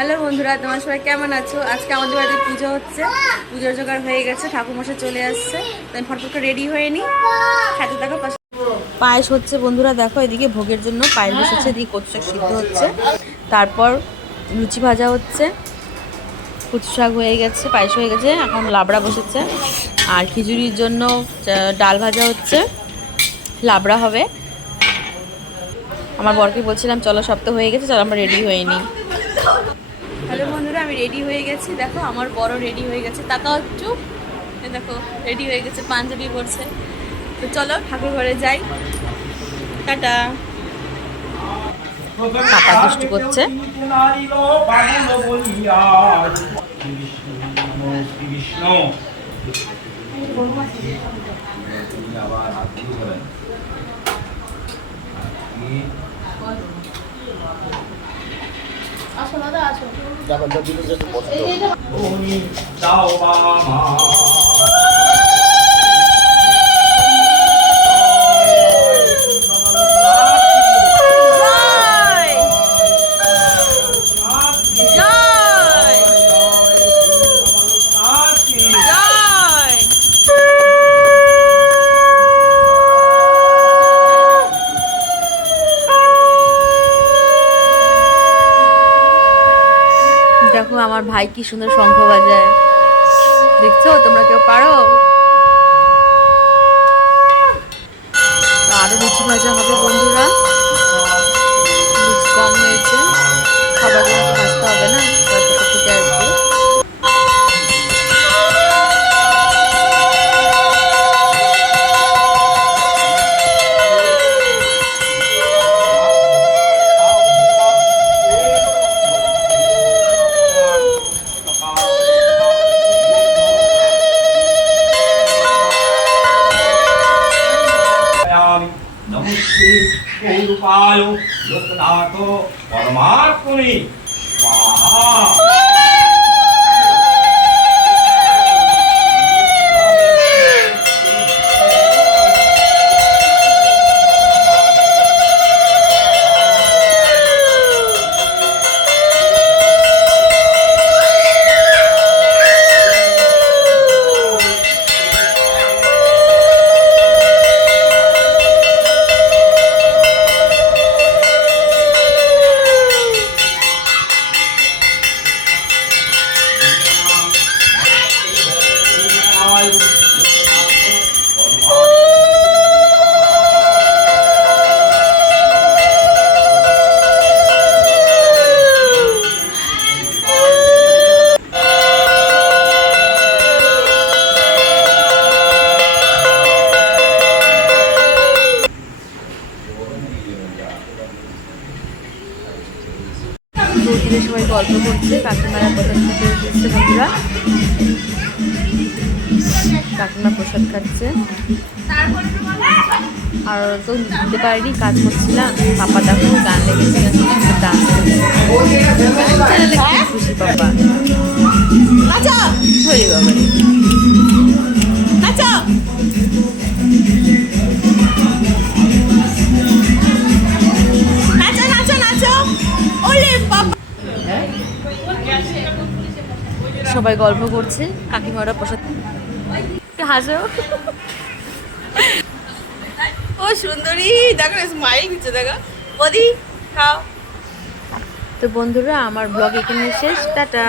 Hello বন্ধুরা, তোমার সবাই কেমন আছো? আজকে আমাদের বাড়িতে পুজো হচ্ছে, পুজোর জোগাড় হয়ে গেছে, ঠাকুরমশাই চলে আসছে, তাই ফটফট রেডি হয়ে নি। খেতে দেখো পায়েস হচ্ছে বন্ধুরা, দেখো এদিকে ভোগের জন্য পায়েস বসেছে, এদিকে কচু শাক সিদ্ধ হচ্ছে, তারপর লুচি ভাজা হচ্ছে, কচু শাক হয়ে গেছে, পায়েস হয়ে গেছে, এখন লাবড়া বসেছে, আর খিচুড়ির জন্য ডাল ভাজা হচ্ছে, লাবড়া হবে। আমার বরকে বলছিলাম চলো, সব তো হয়ে গেছে, চলো আমরা রেডি হয়ে নিই। হ্যালো বন্ধুরা, আমি রেডি হয়ে গেছি, দেখো আমার বড় রেডি হয়ে গেছে, তাকাও একটু, দেখো রেডি হয়ে গেছে, পাঞ্জাবি পরছে। তো চলো ঠাকুর ঘরে যাই, টাটা। পাপা দুষ্টু করছে। আসো দাদা, আসো। দেখো আমার ভাই কি সুন্দর শঙ্খ বাজায়, দেখছো? তোমরা কেউ পারো? আরো লুচি ভাজা হবে বন্ধুরা, লুচি কম হয়েছে, সবার জন্য তো ভাজতে হবে না, খেতে আসবে। नमस्ते गौरूपाय लोकनाथ परमात्मने स्वाहा। বৌদিরা সবাই গল্প করছে, কাকিমারা প্রসাদ খেতে এসেছে বন্ধুরা, কাকিমা প্রসাদ খাচ্ছে। আর তো দিতে পারিনি, কাজ করছিলাম। পাপা দেখো গান লেগেছে, ডান্স করছে, খুশি পাপা। হরি বাবা, নাচো। সবাই গল্প করছে, কাকিমারা প্রসাদ হাসো। ও সুন্দরী, দেখো স্মাইল দিচ্ছে, দেখো বদি খাও। তো বন্ধুরা, আমার ব্লগ এখানে শেষ, টাটা।